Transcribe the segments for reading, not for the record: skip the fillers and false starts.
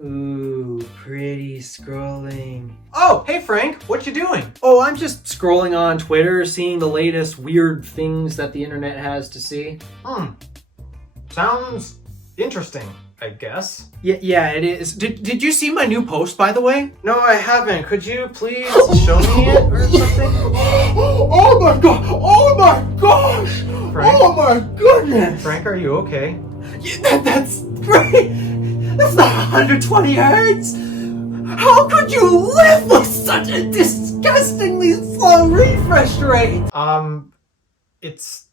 Ooh, pretty scrolling. Oh, hey Frank, what you doing? Oh, I'm just scrolling on Twitter, seeing the latest weird things that the internet has to see. Sounds interesting, I guess. Yeah, it is. Did you see my new post, by the way? No, I haven't. Could you please show me it or something? Oh my god! Oh my gosh! Frank? Oh my goodness! Frank, are you okay? Yeah, that's great! That's not 120 hertz! How could you live with such a disgustingly slow refresh rate? It's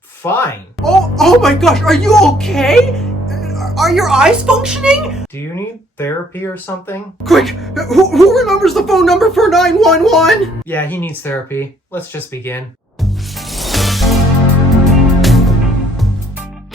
fine. Oh my gosh, are you okay? Are your eyes functioning? Do you need therapy or something? Quick, who remembers the phone number for 911? Yeah, he needs therapy. Let's just begin.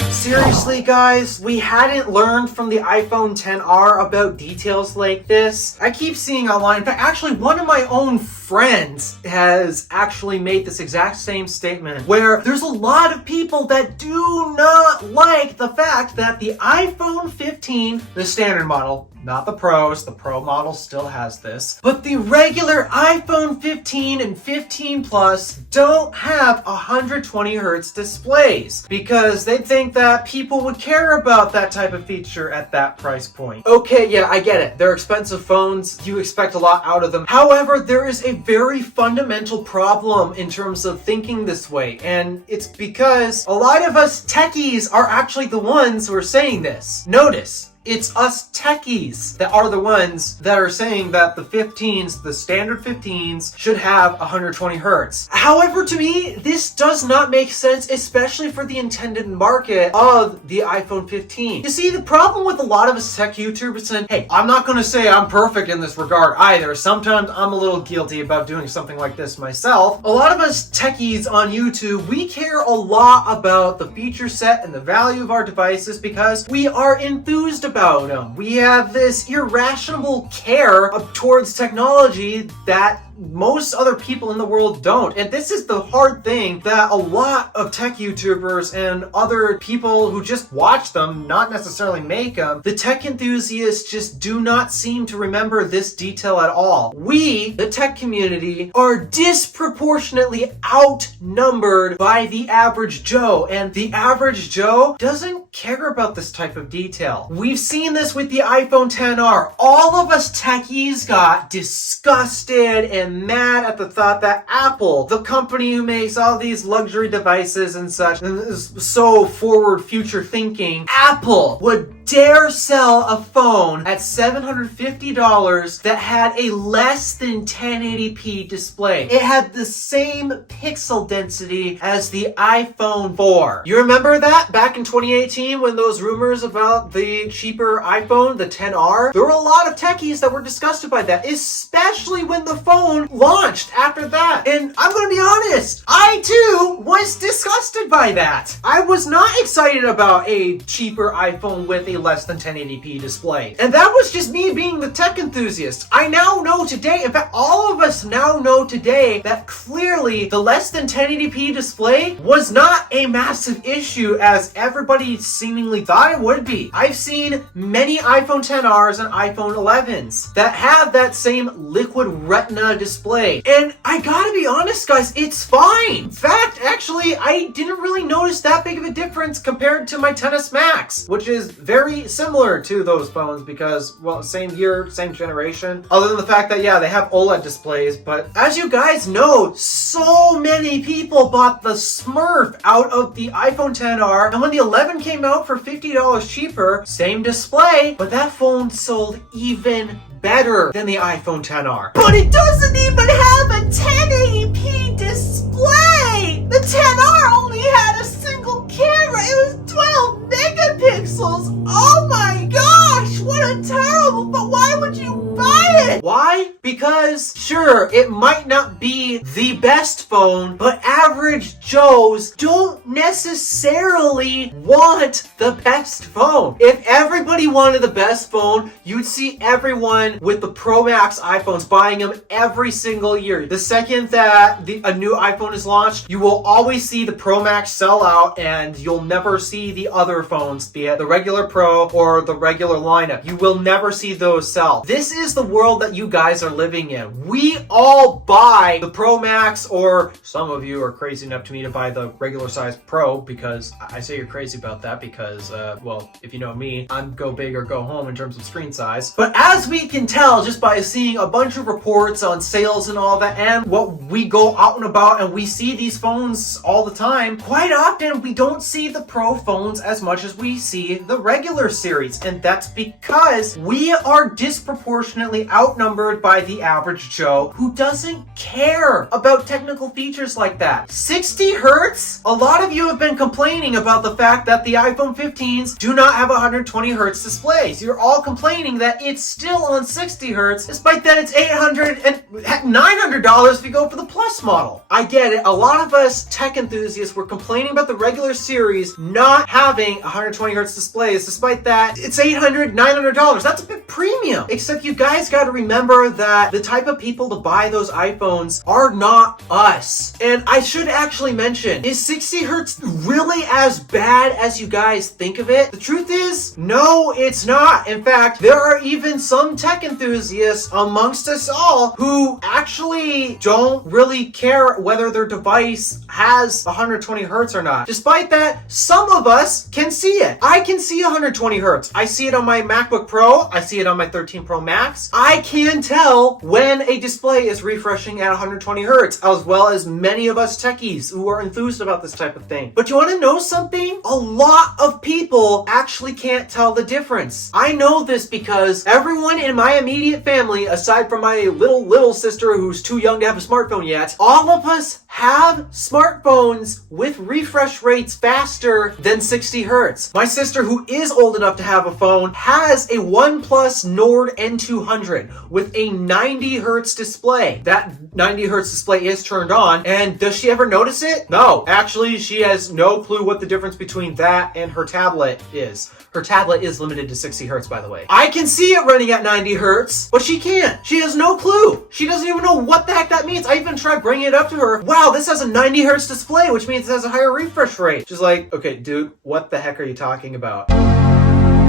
Seriously, guys, we hadn't learned from the iPhone XR about details like this. I keep seeing online, in fact, actually one of my own friends has actually made this exact same statement, where there's a lot of people that do not like the fact that the iPhone 15, the standard model, not the Pros, the Pro model still has this, but the regular iPhone 15 and 15 Plus don't have 120 hertz displays because they think that people would care about that type of feature at that price point. Okay, yeah, I get it. They're expensive phones. You expect a lot out of them. However, there is a very fundamental problem in terms of thinking this way, and it's because a lot of us techies are actually the ones who are saying this. Notice, it's us techies that are the ones that are saying that the 15s, the standard 15s, should have 120 hertz. However, to me, this does not make sense, especially for the intended market of the iPhone 15. You see, the problem with a lot of us tech YouTubers, and hey, I'm not going to say I'm perfect in this regard either. Sometimes I'm a little guilty about doing something like this myself. A lot of us techies on YouTube, we care a lot about the feature set and the value of our devices because we are enthused about them. We have this irrational care towards technology that most other people in the world don't. And this is the hard thing that a lot of tech YouTubers and other people who just watch them, not necessarily make them, the tech enthusiasts just do not seem to remember this detail at all. We, the tech community, are disproportionately outnumbered by the average Joe, and the average Joe doesn't care about this type of detail. We've seen this with the iPhone XR. All of us techies got disgusted and mad at the thought that Apple, the company who makes all these luxury devices and such, and is so forward future thinking, Apple would dare sell a phone at $750 that had a less than 1080p display. It had the same pixel density as the iPhone 4. You remember that back in 2018 when those rumors about the cheaper iPhone, the XR? There were a lot of techies that were disgusted by that, especially when the phone launched after that. And I'm gonna be honest, I too was disgusted by that. I was not excited about a cheaper iPhone with a less than 1080p display. And that was just me being the tech enthusiast. I now know today, in fact, all of us now know today that clearly the less than 1080p display was not a massive issue as everybody seemingly thought it would be. I've seen many iPhone XRs and iPhone 11s that have that same liquid retina display. And I gotta be honest, guys, it's fine. In fact, actually, I didn't really notice that big of a difference compared to my XS Max, which is very similar to those phones because, well, same year, same generation. Other than the fact that, yeah, they have OLED displays. But as you guys know, so many people bought the Smurf out of the iPhone XR. And when the 11 came out for $50 cheaper, same display, but that phone sold even better than the iPhone XR. But it doesn't even have a 1080p display! The XR only had a single camera. It was 12 megapixels. Oh my gosh, what a terrible, but why would you buy it? Why? Because, sure, it might not be the best phone, but average Joes don't necessarily want the best phone. If everybody wanted the best phone, you'd see everyone with the Pro Max iPhones buying them every single year. The second that a new iPhone is launched, you will always see the Pro Max sell out, and you'll never see the other phones, be it the regular Pro or the regular lineup. You will never see those sell. This is the world that you guys are living in. We all buy the Pro Max, or some of you are crazy enough to me to buy the regular size Pro, because I say you're crazy about that because, well, if you know me, I'm go big or go home in terms of screen size. But as we can tell just by seeing a bunch of reports on sales and all that, and what we go out and about and we see these phones all the time, quite often we don't see the Pro phones as much as we see the regular series. And that's because we are disproportionately outnumbered by the average Joe who doesn't care about technical features like that. 60 hertz? A lot of you have been complaining about the fact that the iPhone 15s do not have 120 hertz displays. You're all complaining that it's still on 60 hertz, despite that it's $800 and $900 if you go for the Plus model. I get it. A lot of us tech enthusiasts were complaining about the regular series not having 120 hertz displays, despite that it's $800, $900. That's a bit premium. Except you guys got to remember that the type of people to buy those iPhones are not us. And I should actually mention, is 60 hertz really as bad as you guys think of it? The truth is, no, it's not. In fact, there are even some tech enthusiasts amongst us all who actually don't really care whether their device has 120 hertz or not. Despite that, some of us can see it. I can see 120 hertz. I see it on my MacBook Pro. I see it on my 13 Pro Max. I can tell when a display is refreshing at 120 hertz, as well as many of us techies who are enthused about this type of thing. But you want to know something? A lot of people actually can't tell the difference. I know this because everyone in my immediate family, aside from my little sister who's too young to have a smartphone yet, all of us have smartphones with refresh rates faster than 60 hertz. My sister, who is old enough to have a phone, has a OnePlus Nord N200 with a 90 hertz display. That 90 hertz display is turned on, and does she ever notice it? No. Actually, she has no clue what the difference between that and her tablet is. Her tablet is limited to 60 hertz, by the way. I can see it running at 90 hertz, but she can't. She has no clue. She doesn't even know what the heck that means. I even tried bringing it up to her. Wow, this has a 90 hertz display, which means it has a higher refresh rate. She's like, okay, dude, what the heck are you talking about?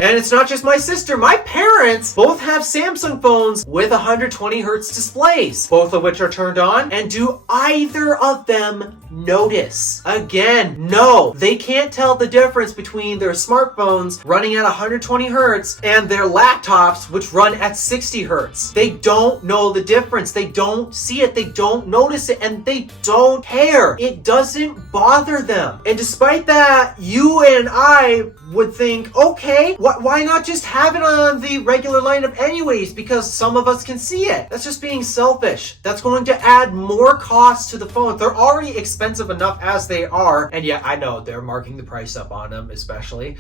And it's not just my sister. My parents both have Samsung phones with 120 hertz displays, both of which are turned on. And do either of them notice? Again, no. They can't tell the difference between their smartphones running at 120 hertz and their laptops, which run at 60 hertz. They don't know the difference. They don't see it. They don't notice it. And they don't care. It doesn't bother them. And despite that, you and I would think, okay, why not just have it on the regular lineup anyways? Because some of us can see it. That's just being selfish. That's going to add more cost to the phone. They're already expensive enough as they are. And yeah, I know they're marking the price up on them, especially.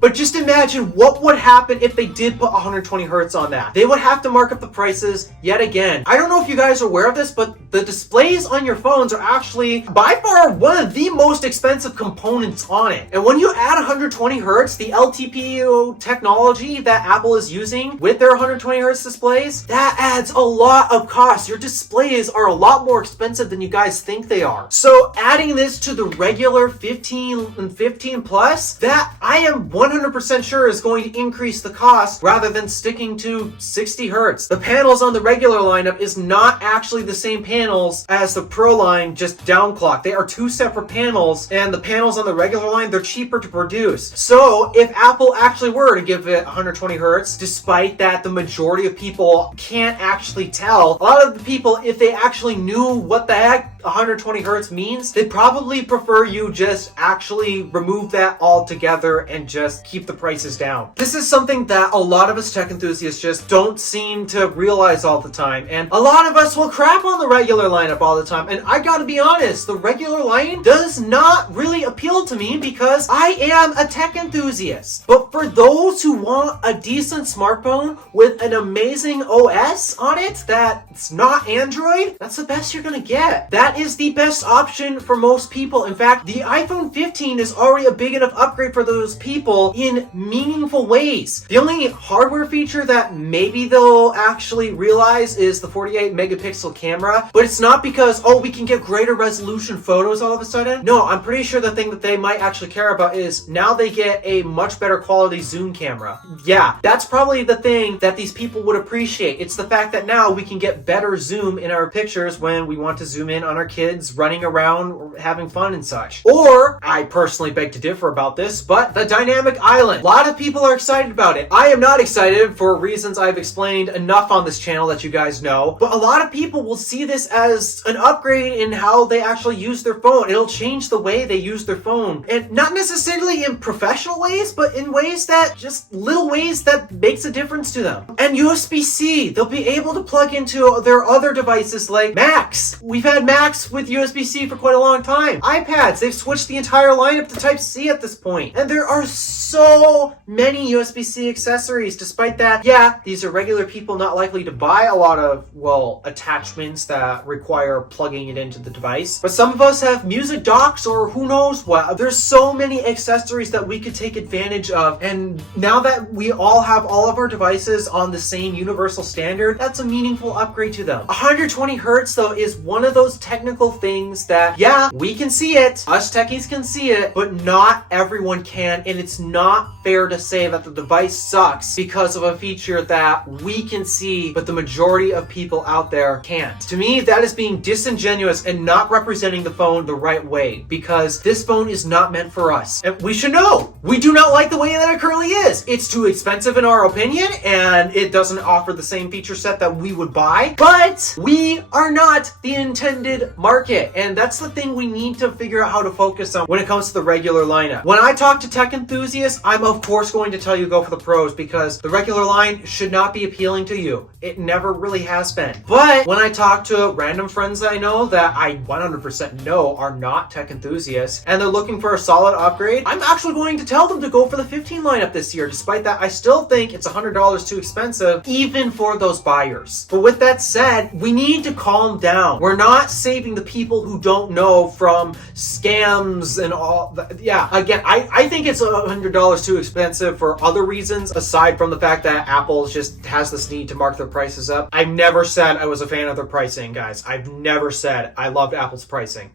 But just imagine what would happen if they did put 120 hertz on that. They would have to mark up the prices yet again. I don't know if you guys are aware of this, but the displays on your phones are actually by far one of the most expensive components on it. And when you add 120 hertz, the LTPO technology that Apple is using with their 120 hertz displays, that adds a lot of cost. Your displays are a lot more expensive than you guys think they are. So adding this to the regular 15 and 15 plus, that I am 100% sure is going to increase the cost rather than sticking to 60 hertz. The panels on the regular lineup is not actually the same panels as the Pro line, just downclocked. They are two separate panels, and the panels on the regular line, they're cheaper to produce. So if Apple actually were to give it 120 hertz, despite that the majority of people can't actually tell, a lot of the people, if they actually knew what the heck 120 hertz means, they'd probably prefer you just actually remove that altogether and just keep the prices down. This is something that a lot of us tech enthusiasts just don't seem to realize all the time, and a lot of us will crap on the regular lineup all the time, and I gotta be honest, the regular line does not really appeal to me because I am a tech enthusiast. But for those who want a decent smartphone with an amazing OS on it that's not Android, that's the best you're gonna get. That is the best option for most people. In fact, the iPhone 15 is already a big enough upgrade for those people in meaningful ways. The only hardware feature that maybe they'll actually realize is the 48 megapixel camera, but it's not because, oh, we can get greater resolution photos all of a sudden. No, I'm pretty sure the thing that they might actually care about is now they get a much better quality zoom camera. Yeah, that's probably the thing that these people would appreciate. It's the fact that now we can get better zoom in our pictures when we want to zoom in on our kids running around or having fun and such. Or, I personally beg to differ about this, but the dynamic island. A lot of people are excited about it. I am not excited for reasons I've explained enough on this channel that you guys know, but a lot of people will see this as an upgrade in how they actually use their phone. It'll change the way they use their phone, and not necessarily in professional ways, but in ways that just little ways that makes a difference to them. And USB-C, they'll be able to plug into their other devices like Macs. We've had Macs with USB-C for quite a long time. iPads, they've switched the entire lineup to Type-C at this point. And there are so many USB-C accessories. Despite that, yeah, these are regular people not likely to buy a lot of, well, attachments that require plugging it into the device. But some of us have music docks or who knows what. There's so many accessories that we could take advantage of. And now that we all have all of our devices on the same universal standard, that's a meaningful upgrade to them. 120 hertz though is one of those technical things that, yeah, we can see it. Us techies can see it, but not everyone can. And it's not fair to say that the device sucks because of a feature that we can see, but the majority of people out there can't. To me, that is being disingenuous and not representing the phone the right way, because this phone is not meant for us. And we should know, we do not like the way that it currently is. It's too expensive in our opinion, and it doesn't offer the same feature set that we would buy, but we are not the intended market. And that's the thing we need to figure out how to focus on when it comes to the regular lineup. When I talk to tech enthusiasts, I'm of course going to tell you go for the pros, because the regular line should not be appealing to you. It never really has been. But when I talk to random friends that I know that I 100% know are not tech enthusiasts and they're looking for a solid upgrade, I'm actually going to tell them to go for the 15 lineup this year. Despite that, I still think it's $100 too expensive, even for those buyers. But with that said, we need to calm down. We're not saving the people who don't know from scams and all that. Yeah, again, I think it's $100 too expensive for other reasons, aside from the fact that Apple just has this need to mark their prices up. I've never said I was a fan of their pricing, guys. I've never said I loved Apple's pricing.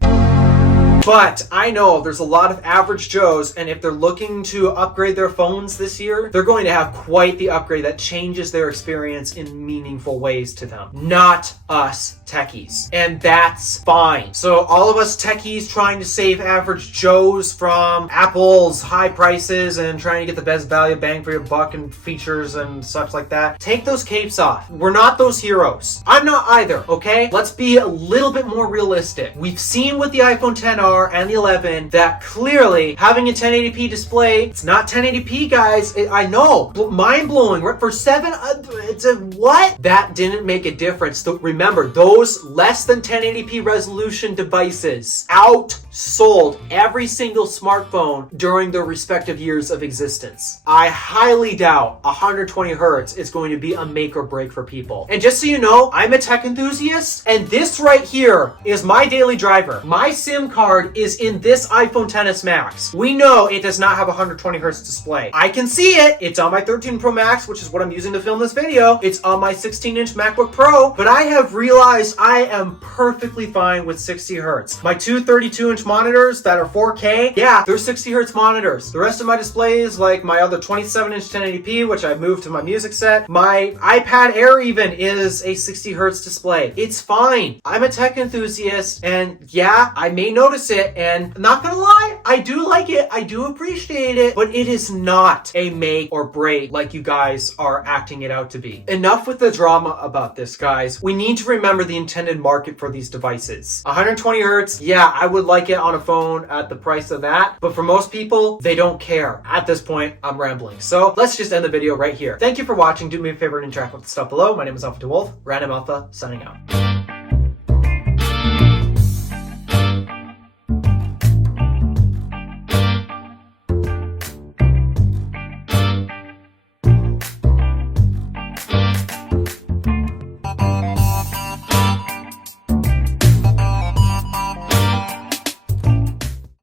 But I know there's a lot of average Joes, and if they're looking to upgrade their phones this year, they're going to have quite the upgrade that changes their experience in meaningful ways to them. Not us techies. And that's fine. So all of us techies trying to save average Joes from Apple's high prices and trying to get the best value bang for your buck and features and such like that, take those capes off. We're not those heroes. I'm not either, okay? Let's be a little bit more realistic. We've seen with the iPhone XR and the 11 that clearly having a 1080p display, it's not 1080p, guys. I know, mind-blowing. For it's a what? That didn't make a difference. Remember, those less than 1080p resolution devices outsold every single smartphone during their respective years of existence. I highly doubt 120 hertz is going to be a make or break for people. And just so you know, I'm a tech enthusiast, and this right here is my daily driver. My SIM card is in this iPhone XS Max. We know it does not have a 120 hertz display. I can see it. It's on my 13 Pro Max, which is what I'm using to film this video. It's on my 16-inch MacBook Pro, but I have realized I am perfectly fine with 60 hertz. My two 32-inch monitors that are 4K, yeah, they're 60 hertz monitors. The rest of my displays, like my other 27-inch 1080p, which I moved to my music set, my iPad Air even is a 60 hertz display. It's fine. I'm a tech enthusiast, and yeah, I may notice it, and not gonna lie, I do like it. I do appreciate it, but it is not a make or break like you guys are acting it out to be. Enough with the drama about this, guys. We need to remember the intended market for these devices. 120 hertz, yeah, I would like it on a phone at the price of that, but for most people, they don't care. At this point, I'm rambling. So let's just end the video right here. Thank you for watching. Do me a favor and interact with the stuff below. My name is DeWolf, Random Alpha, signing out.